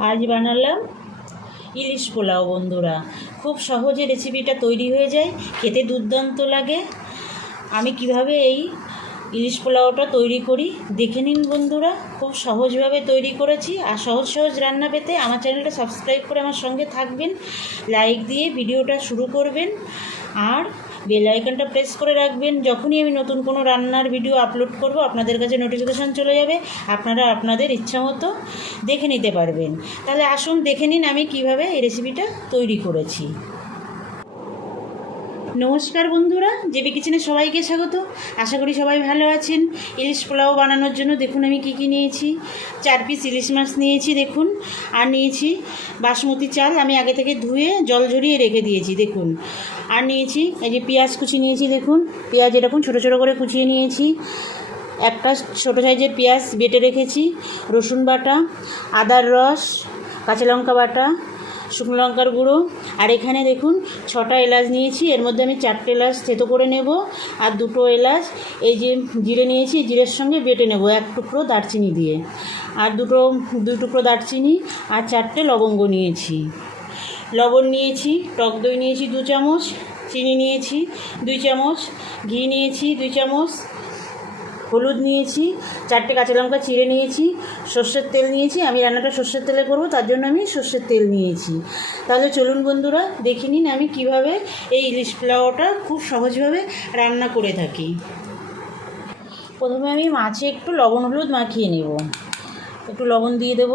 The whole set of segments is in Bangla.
আজ বানালাম ইলিশ পোলাও, বন্ধুরা। খুব সহজে রেসিপিটা তৈরি হয়ে যায়, খেতে দুর্দান্ত লাগে। আমি কীভাবে এই ইলিশ পোলাওটা তৈরি করি, দেখে নিন, বন্ধুরা। খুব সহজভাবে তৈরি করেছি আর সহজ সহজ রান্না পেতে আমার চ্যানেলটা সাবস্ক্রাইব করে আমার সঙ্গে থাকবেন। লাইক দিয়ে ভিডিওটা শুরু করবেন। আর বেল আইকনটা প্রেস করে রাখবেন। যখনই আমি নতুন কোনো রান্নার ভিডিও আপলোড করব, আপনাদের কাছে নোটিফিকেশান চলে যাবে। আপনারা আপনাদের ইচ্ছা মতো দেখে নিতে পারবেন। তাহলে আসুন, দেখে নিন আমি কীভাবে এই রেসিপিটা তৈরি করেছি। নমস্কার বন্ধুরা জেবি কিচেনে সবাইকে স্বাগত। আশা করি সবাই ভালো আছেন। ইলিশ পোলাও বানানোর জন্য দেখুন আমি কি কি নিয়েছি। চার পিস ইলিশ মাছ নিয়েছি, দেখুন। আর নিয়েছি বাসমতি চাল। আমি আগে থেকে ধুয়ে জল ঝরিয়ে রেখে দিয়েছি, দেখুন। আর নিয়েছি এই যে পেঁয়াজ কুচি নিয়েছি, দেখুন। পেঁয়াজ এরকম ছোটো ছোটো করে কুচিয়ে নিয়েছি। একটা ছোটো সাইজের পেঁয়াজ বেটে রেখেছি। রসুন বাটা আদার রস, কাঁচা লঙ্কা বাটা শুকনো লঙ্কার গুঁড়ো। আর এখানে দেখুন, ছটা এলাচ নিয়েছি। এর মধ্যে আমি চারটে এলাচ থেতো করে নেব আর দুটো এলাচ, এই যে জিরে নিয়েছি, জিরের সঙ্গে বেটে নেব এক টুকরো দারচিনি দিয়ে। আর দুটো, দুই টুকরো দারচিনি আর চারটে লবঙ্গ নিয়েছি। লবণ নিয়েছি, টক দই নিয়েছি দু চামচ, চিনি নিয়েছি দুই চামচ, ঘি নিয়েছি দুই চামচ হলুদ নিয়েছি, চারটে কাঁচা লঙ্কা চিড়ে নিয়েছি, সর্ষের তেল নিয়েছি, আমি রান্নাটা সর্ষের তেলে করব, তার জন্য আমি সর্ষের তেল নিয়েছি। তাহলে চলুন বন্ধুরা, দেখে নিন আমি কীভাবে এই ইলিশ পোলাওটা খুব সহজভাবে রান্না করে থাকি। প্রথমে আমি মাছে একটু লবণ হলুদ মাখিয়ে নেব। একটু লবণ দিয়ে দেব।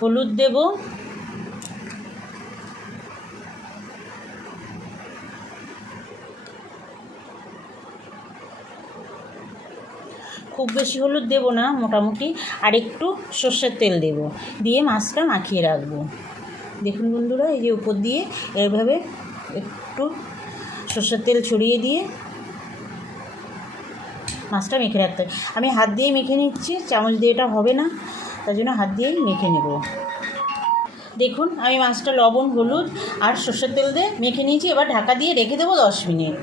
হলুদ দেবো। খুব বেশি হলুদ দেবো না, মোটামুটি, আর একটু সর্ষের তেল দেব। দিয়ে মাছটা মাখিয়ে রাখব। দেখুন বন্ধুরা, এই যে উপর দিয়ে এভাবে একটু সর্ষের তেল ছড়িয়ে দিয়ে মাছটা মেখে রাখতে হয়। আমি হাত দিয়ে মেখে নিচ্ছি, চামচ দিয়ে এটা হবে না, তার জন্য হাত দিয়েই মেখে নেব। দেখুন, আমি মাছটা লবণ, হলুদ আর সর্ষের তেল দিয়ে মেখে নিয়েছি, এবার ঢাকা দিয়ে রেখে দেবো দশ মিনিট।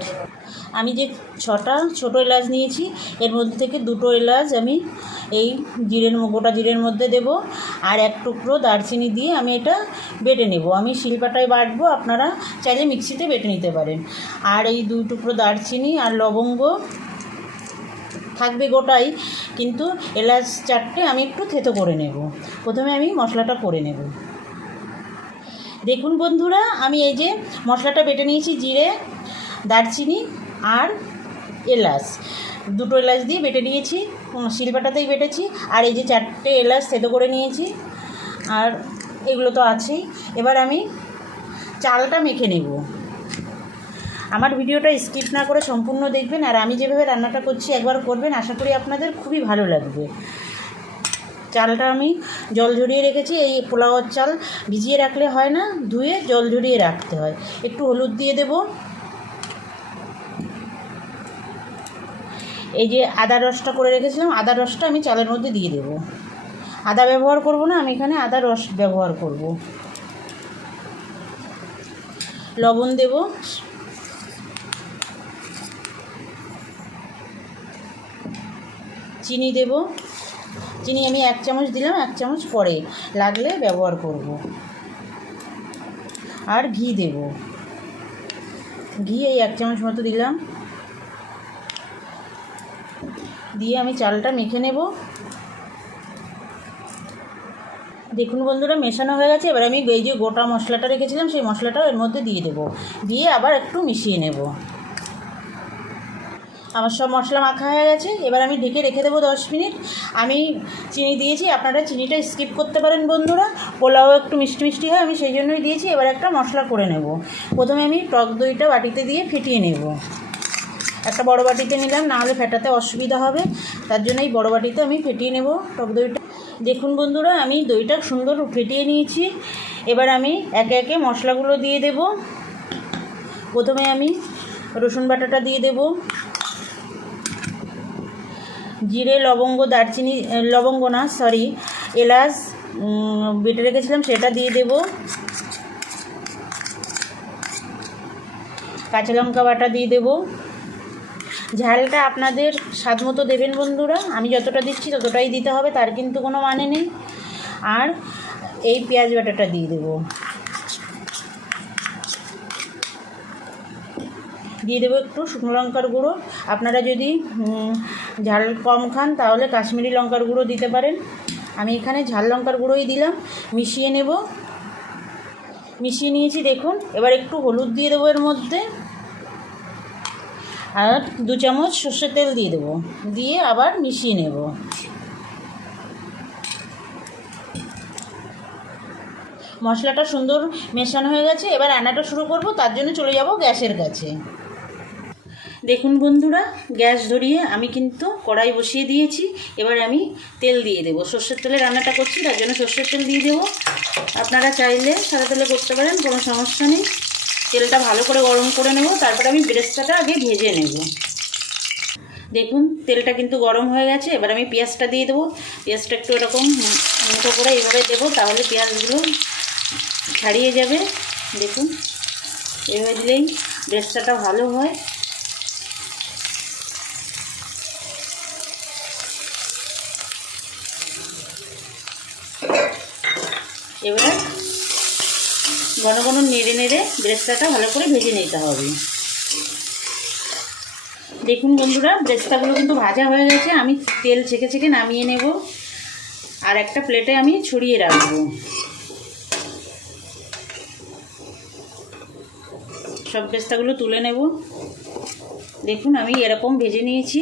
আমি যে ছটা ছোটো এলাচ নিয়েছি, এর মধ্যে থেকে দুটো এলাচ আমি এই জিরের গোটা জিরের মধ্যে দেব আর এক টুকরো দারচিনি দিয়ে আমি এটা বেটে নেব। আমি শিলপাটায় বাটবো, আপনারা চাইলে মিক্সিতে বেটে নিতে পারেন। আর এই দুই টুকরো দারচিনি আর লবঙ্গ থাকবে গোটাই, কিন্তু এলাচ চারটে আমি একটু থেতো করে নেব। প্রথমে আমি মশলাটা করে নেব। দেখুন বন্ধুরা, আমি এই যে মশলাটা বেটে নিয়েছি, জিরে, দারচিনি আর এলাচ। দুটো এলাচ দিয়ে বেটে নিয়েছি শিলপাটাতেই বেটেছি, আর এই যে চারটে এলাচ থেতো করে নিয়েছি, আর এগুলো তো আছেই। এবার আমি চালটা মেখে নেব। আমার ভিডিওটা স্কিপ না করে সম্পূর্ণ দেখবেন, আর আমি যেভাবে রান্নাটা করছি একবার করবেন, আশা করি আপনাদের খুবই ভালো লাগবে। চালটা আমি জল ঝরিয়ে রেখেছি, এই পোলাওয়ার চাল ভিজিয়ে রাখলে হয় না, ধুয়ে জল ঝরিয়ে রাখতে হয়। একটু হলুদ দিয়ে দেব। এই যে আদা রসটা করে রেখেছিলাম, আদা রসটা আমি চালের মধ্যে দিয়ে দেব। আদা ব্যবহার করব না, আমি এখানে আদা রস ব্যবহার করব। লবণ দেব। চিনি দেব। চিনি আমি এক চামচ দিলাম, এক চামচ পরে লাগলে ব্যবহার করব। আর ঘি দেব। ঘি এই এক চামচ মতো দিলাম। দিয়ে আমি চালটা মেখে নেব। দেখুন বন্ধুরা, মেশানো হয়ে গেছে। এবার আমি এই যে গোটা মশলাটা রেখেছিলাম, সেই মশলাটাও এর মধ্যে দিয়ে দেব। দিয়ে আবার একটু মিশিয়ে নেব। আমার সব মশলা মাখা হয়ে গেছে। এবার আমি ঢেকে রেখে দেবো দশ মিনিট। আমি চিনি দিয়েছি, আপনারা চিনিটা স্কিপ করতে পারেন বন্ধুরা। পোলাও একটু মিষ্টি মিষ্টি হয়, আমি সেই জন্যই দিয়েছি। এবার একটা মশলা করে নেব। প্রথমে আমি টক দইটা বাটিতে দিয়ে ফেটিয়ে নেব। একটা বড় বাটিতে নিলাম নাহলে ফেটাতে অসুবিধা হবে। তার জন্য এই বড় বাটিতে আমি ফেটিয়ে নেব টক দইটা। দেখুন বন্ধুরা, আমি দইটা সুন্দর ফেটিয়ে নিয়েছি। এবার আমি একে একে মশলাগুলো দিয়ে দেব। প্রথমে আমি রসুন বাটাটা দিয়ে দেবো। জিরে, লবঙ্গ, দারচিনি লবঙ্গ না, সরি, এলাচ বেটে রেখেছিলাম, সেটা দিয়ে দেব। কাঁচা লঙ্কা বাটা দিয়ে দেব। ঝালটা আপনাদের স্বাদ মতো দেবেন বন্ধুরা। আমি যতটা দিচ্ছি ততটাই দিতে হবে, তার কিন্তু কোনো মানে নেই। আর এই পেঁয়াজ বাটাটা দিয়ে দেবো। দিয়ে দেবো একটু শুকনো লঙ্কার গুঁড়ো। আপনারা যদি ঝাল কম খান, তাহলে কাশ্মীরি লঙ্কার গুঁড়ো দিতে পারেন। আমি এখানে ঝাল লঙ্কার গুঁড়োই দিলাম, মিশিয়ে নেব। মিশিয়ে নিয়েছি, দেখুন। এবার একটু হলুদ দিয়ে দেবো এর মধ্যে। আর দু চামচ সর্ষের তেল দিয়ে দেবো। দিয়ে আবার মিশিয়ে নেব। মশলাটা সুন্দর মেশানো হয়ে গেছে। এবার রান্নাটা শুরু করব। তার জন্য চলে যাব গ্যাসের কাছে। দেখুন বন্ধুরা, গ্যাস ধরিয়ে আমি কিন্তু কড়াই বসিয়ে দিয়েছি। এবার আমি তেল দিয়ে দেবো। সর্ষের তেলে রান্নাটা করছি, তার জন্য সর্ষের তেল দিয়ে দেবো। আপনারা চাইলে সাদা তেলে করতে পারেন, কোনো সমস্যা নেই। তেলটা ভালো করে গরম করে নেব, তারপরে আমি বেরেস্তাটা আগে ভেজে নেব। দেখুন, তেলটা কিন্তু গরম হয়ে গেছে, এবার আমি পেঁয়াজটা দিয়ে দেবো। পেঁয়াজটা একটু এরকম মুঠো করে এইভাবে দেবো, তাহলে পেঁয়াজগুলো ছাড়িয়ে যাবে। দেখুন, এভাবে দিলেই ব্রেসটাটা ভালো হয় এবার ঘন ঘন নেড়ে নেড়ে ব্রেস্তাটা ভালো করে ভেজে নিতে হবে। দেখুন বন্ধুরা, ব্রেস্তাগুলো কিন্তু ভাজা হয়ে গেছে, আমি তেল ছেঁকে ছেঁকে নামিয়ে নেব আর একটা প্লেটে আমি ছড়িয়ে রাখব। সব ব্রেস্তাগুলো তুলে নেব। দেখুন আমি এরকম ভেজে নিয়েছি।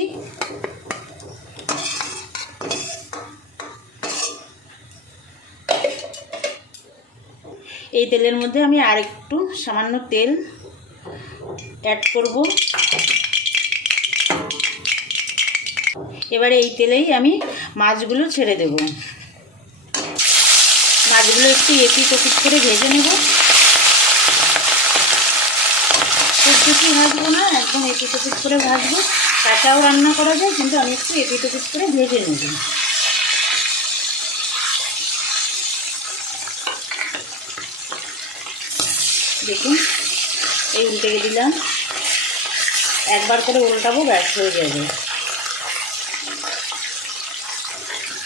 এই তেলের মধ্যে আমি আর একটু সামান্য তেল অ্যাড করব। এবারে এই তেলেই আমি মাছগুলো ছেড়ে দেব। মাছগুলো একটু এপি টপিট করে ভেজে নেব। খুব ভাজবো না, একদম এপি টপিট করে ভাজবো। কাঁচাও রান্না করা যায়, কিন্তু আমি একটু এপি টপিট করে ভেজে নেব। দেখুন, এই উল্টে দিলাম। একবার করে উল্টাবো, ব্যাস হয়ে যাবে।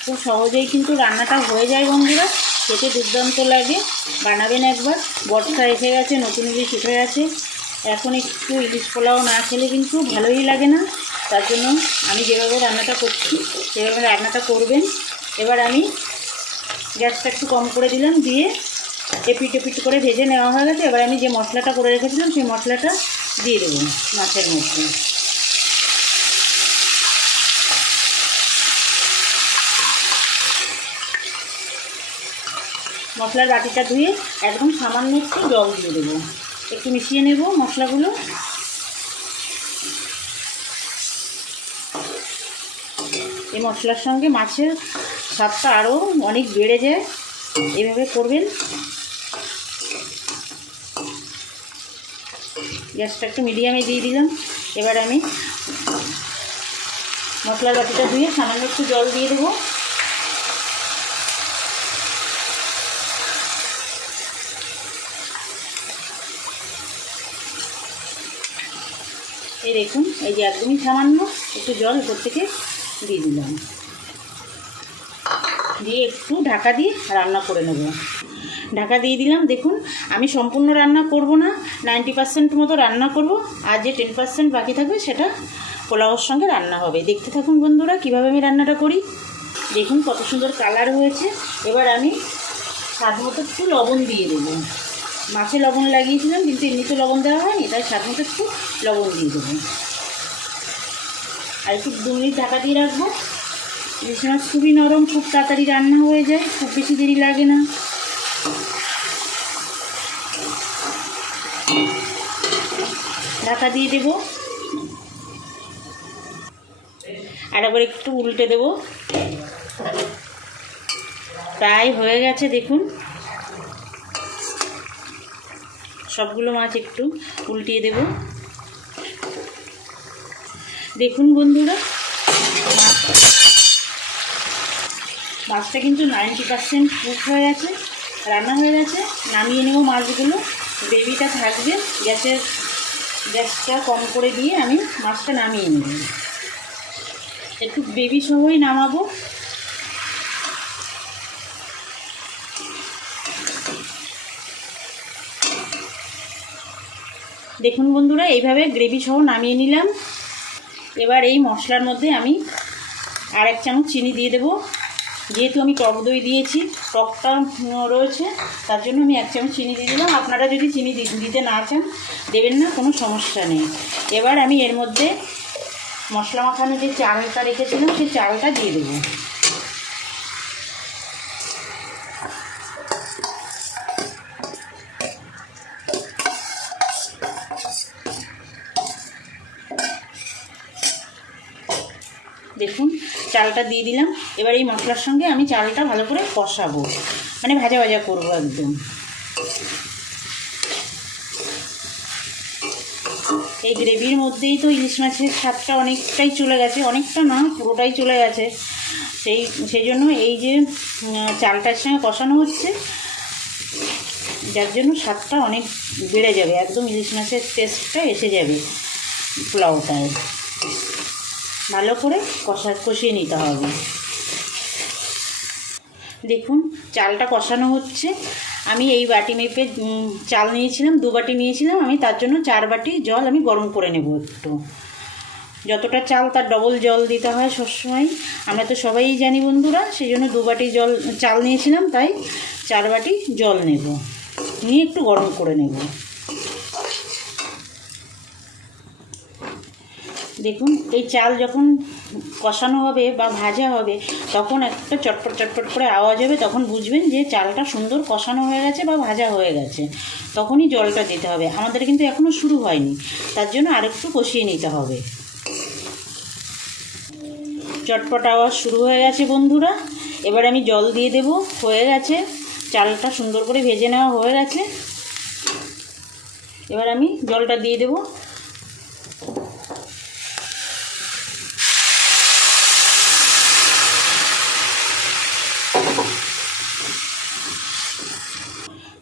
খুব সহজেই কিন্তু রান্নাটা হয়ে যায় বন্ধুরা। খেতে দুর্দান্ত লাগে। বানাবেন একবার। বর্ষা এসে গেছে, নতুন ইলিশ উঠে গেছে। এখন একটু ইলিশ পোলাও না খেলে কিন্তু ভালোই লাগে না। তার জন্য আমি যেভাবে রান্নাটা করছি, সেভাবে রান্নাটা করবেন। এবার আমি গ্যাসটা একটু কম করে দিলাম, দিয়ে এপিট এপিট করে ভেজে নেওয়া হয়ে গেছে। এবার আমি যে মশলাটা করে রেখেছিলাম, সেই মশলাটা দিয়ে দেবো মাছের মধ্যে। মশলার বাটিটা ধুয়ে একদম সামান্য একটু জল দিয়ে দেবো। একটু মিশিয়ে নেব মশলাগুলো। এই মশলার সঙ্গে মাছের স্বাদটা আরও অনেক বেড়ে যায়। এভাবে করবেন। গ্যাসটা একটু মিডিয়ামে দিয়ে দিলাম। এবার আমি মশলার বাটিটা ধুয়ে সামান্য একটু জল দিয়ে দেবো। এই দেখুন, এই যে একদমই সামান্য একটু জল উপর থেকে দিয়ে দিলাম। দিয়ে একটু ঢাকা দিয়ে রান্না করে নেব। ঢাকা দিয়ে দিলাম। দেখুন, আমি সম্পূর্ণ রান্না করব না, নাইনটি পার্সেন্ট মতো রান্না করব, আর যে টেন পার্সেন্ট বাকি থাকবে সেটা পোলাওর সঙ্গে রান্না হবে। দেখতে থাকুন বন্ধুরা, কীভাবে আমি রান্নাটা করি। দেখুন কত সুন্দর কালার হয়েছে। এবার আমি স্বাদ মতো একটু লবণ দিয়ে দেবো। মাছে লবণ লাগিয়েছিলাম, কিন্তু এমনিতে লবণ দেওয়া হয়নি, তাই স্বাদ মতো একটু লবণ দিয়ে দেবো। আর একটু দু মিনিট ঢাকা দিয়ে রাখব। ইলিশ মাছ খুবই নরম, খুব তাড়াতাড়ি রান্না হয়ে যায়, খুব বেশি দেরি লাগে না। ঢাকা দিয়ে দেবো। আর একবার একটু উল্টে দেবো। প্রায় হয়ে গেছে, দেখুন। সবগুলো মাছ একটু উল্টিয়ে দেব। দেখুন বন্ধুরা, মাছটা কিন্তু নাইনটি পার্সেন্ট হয়ে গেছে। রান্না হয়ে গেছে। নামিয়ে নেব মাছগুলো। গ্রেভিটা থাকবে। গ্যাসের, গ্যাসটা কম করে দিয়ে আমি মাছটা নামিয়ে নিই একটু বেবি সহই নামাবো। দেখুন বন্ধুরা, এইভাবে গ্রেভি সহ নামিয়ে নিলাম। এবার এই মশলার মধ্যে আমি আর এক চামচ চিনি দিয়ে দেবো। যেহেতু আমি টক দই দিয়েছি, টকটা রয়েছে, তার জন্য আমি এক চামচ চিনি দিয়ে দিলাম। আপনারা যদি চিনি দিতে না চান, দেবেন না, কোনো সমস্যা নেই। এবার আমি এর মধ্যে মশলা মাখানো যে চালটা রেখেছিলাম, সেই চালটা দিয়ে দেবো দেখুন চালটা দিয়ে দিলাম। এবার এই মশলার সঙ্গে আমি চালটা ভালো করে কষাবো। মানে ভাজা ভাজা করব একদম। এই গ্রেভির মধ্যেই তো ইলিশ মাছের স্বাদটা অনেকটাই চলে গেছে। অনেকটা না, পুরোটাই চলে গেছে। সেই সেই জন্য এই যে চালটার সঙ্গে কষানো হচ্ছে, যার জন্য স্বাদটা অনেক বেড়ে যাবে। একদম ইলিশ মাছের টেস্টটা এসে যাবে, পোলাওটায়। ভালো করে কষা, কষিয়ে নিতে হবে। দেখুন, চালটা কষানো হচ্ছে। আমি এই বাটি মেপে চাল নিয়েছিলাম, দু বাটি নিয়েছিলাম। আমি তার জন্য চার বাটি জল আমি গরম করে নেব একটু। যতটা চাল, তার ডবল জল দিতে হয় সবসময়। আমরা তো সবাই জানি বন্ধুরা সেই জন্য দু বাটি জল, চাল নিয়েছিলাম, তাই চার বাটি জল নেব। নিয়ে একটু গরম করে নেব। দেখুন, এই চাল যখন কষানো হবে বা ভাজা হবে, তখন একটা চটপট চটপট করে আওয়াজ হবে, তখন বুঝবেন যে চালটা সুন্দর কষানো হয়ে গেছে বা ভাজা হয়ে গেছে। তখনই জলটা দিতে হবে। আমাদের কিন্তু এখনও শুরু হয়নি। তার জন্য আরেকটু কষিয়ে নিতে হবে। চটপট আওয়াজ শুরু হয়ে গেছে, বন্ধুরা। এবার আমি জল দিয়ে দেব। হয়ে গেছে। চালটা সুন্দর করে ভেজে নেওয়া হয়ে গেছে। এবার আমি জলটা দিয়ে দেবো।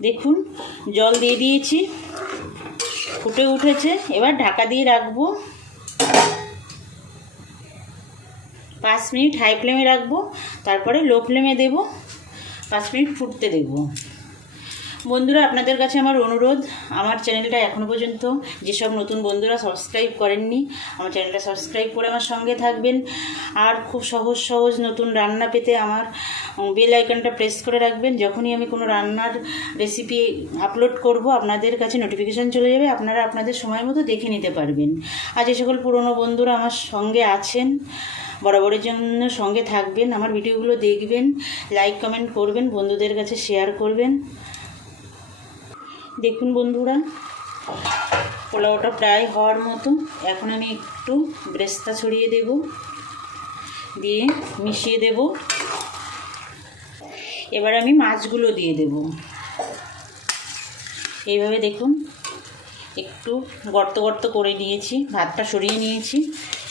দেখুন, জল দিয়ে দিয়েছি। ফুটে উঠেছে। এবার ঢাকা দিয়ে রাখব। পাঁচ মিনিট হাই ফ্লেমে রাখব। তারপরে লো ফ্লেমে দেবো। পাঁচ মিনিট ফুটতে দেবো। বন্ধুরা, আপনাদের কাছে আমার অনুরোধ, আমার চ্যানেলটা এখনও পর্যন্ত যেসব নতুন বন্ধুরা সাবস্ক্রাইব করেননি, আমার চ্যানেলটা সাবস্ক্রাইব করে আমার সঙ্গে থাকবেন। আর খুব সহজ সহজ নতুন রান্না পেতে আমার বেল আইকনটা প্রেস করে রাখবেন। যখনই আমি কোনো রান্নার রেসিপি আপলোড করব, আপনাদের কাছে নোটিফিকেশান চলে যাবে, আপনারা আপনাদের সময় মতো দেখে নিতে পারবেন। আর যে সকল পুরনো বন্ধুরা আমার সঙ্গে আছেন, বরাবরের জন্য সঙ্গে থাকবেন, আমার ভিডিওগুলো দেখবেন লাইক কমেন্ট করবেন, বন্ধুদের কাছে শেয়ার করবেন। দেখুন বন্ধুরা, পোলাওটা প্রায় হওয়ার মতো। এখন আমি একটু ব্রেস্তা ছড়িয়ে দেব, দিয়ে মিশিয়ে দেব। এবার আমি মাছগুলো দিয়ে দেব। এইভাবে দেখুন, একটু গর্ত গর্ত করে নিয়েছি, ভাতটা সরিয়ে নিয়েছি।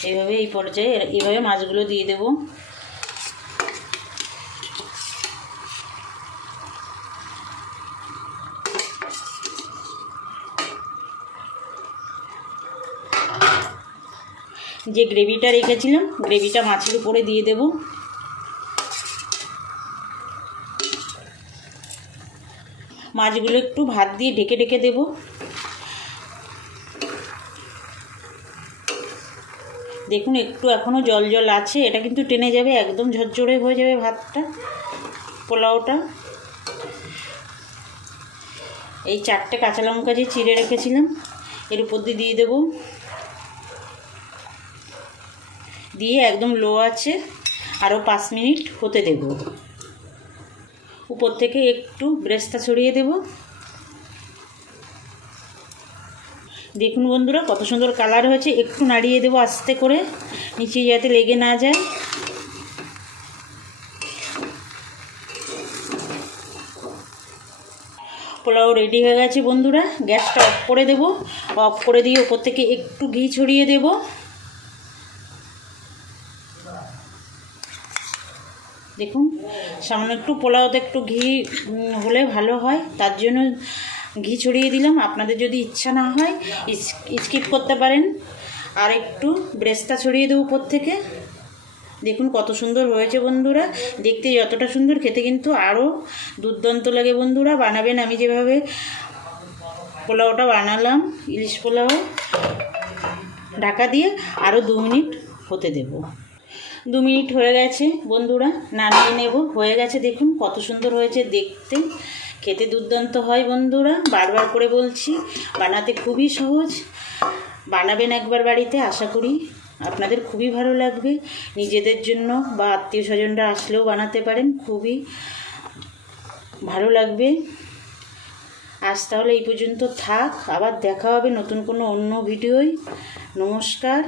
এইভাবে এই পর্যায়ে এইভাবে মাছগুলো দিয়ে দেবো। যে গ্রেভিটা রেখেছিলাম গ্রেভিটা মাছের উপরে দিয়ে দেব। মাছগুলো একটু ভাত দিয়ে ঢেকে ঢেকে দেব। দেখুন, একটু এখনও জল জল আছে, এটা কিন্তু টেনে যাবে, একদম ঝরঝরে হয়ে যাবে ভাতটা, পোলাওটা। এই চারটে কাঁচা লঙ্কা যে চিড়ে রেখেছিলাম, এর উপর দিয়ে দিয়ে দেবো। দিয়ে একদম লো আছে আরও পাঁচ মিনিট হতে দেব। উপর থেকে একটু ব্রেস্তা ছড়িয়ে দেব। দেখুন বন্ধুরা, কত সুন্দর কালার হয়েছে। একটু নাড়িয়ে দেবো আস্তে করে, নিচে যাতে লেগে না যায়। পোলাও রেডি হয়ে গেছে বন্ধুরা, গ্যাসটা অফ করে দেব। অফ করে দিয়ে ওপর থেকে একটু ঘি ছড়িয়ে দেবো। দেখুন, সামান্য একটু পোলাওতে একটু ঘি হলে ভালো হয়। তার জন্য ঘি ছড়িয়ে দিলাম। আপনাদের যদি ইচ্ছা না হয় স্কিপ করতে পারেন। আর একটু ব্রেস্তা ছড়িয়ে দেবো উপর থেকে। দেখুন কত সুন্দর হয়েছে বন্ধুরা। দেখতে যতটা সুন্দর, খেতে কিন্তু আরও দুর্দান্ত লাগে বন্ধুরা। বানাবেন আমি যেভাবে পোলাওটা বানালাম, ইলিশ পোলাও। ঢাকা দিয়ে আরও দু মিনিট হতে দেব। দু মিনিট হয়ে গেছে বন্ধুরা, নামিয়ে নেব। হয়ে গেছে দেখুন কত সুন্দর হয়েছে দেখতে। খেতে দুর্দান্ত হয় বন্ধুরা, বারবার করে বলছি, বানাতে খুবই সহজ। বানাবেন একবার বাড়িতে, আশা করি আপনাদের খুবই ভালো লাগবে। নিজেদের জন্য বা আত্মীয় স্বজনরা আসলেও বানাতে পারেন, খুবই ভালো লাগবে। আজ তাহলে এই পর্যন্ত থাক, আবার দেখা হবে নতুন কোনো অন্য ভিডিওয়। নমস্কার।